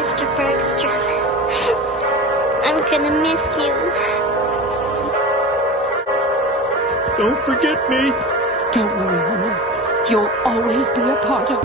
Mr. Bergstrom. I'm gonna miss you. Don't forget me. Don't worry, honey. You'll always be a part of...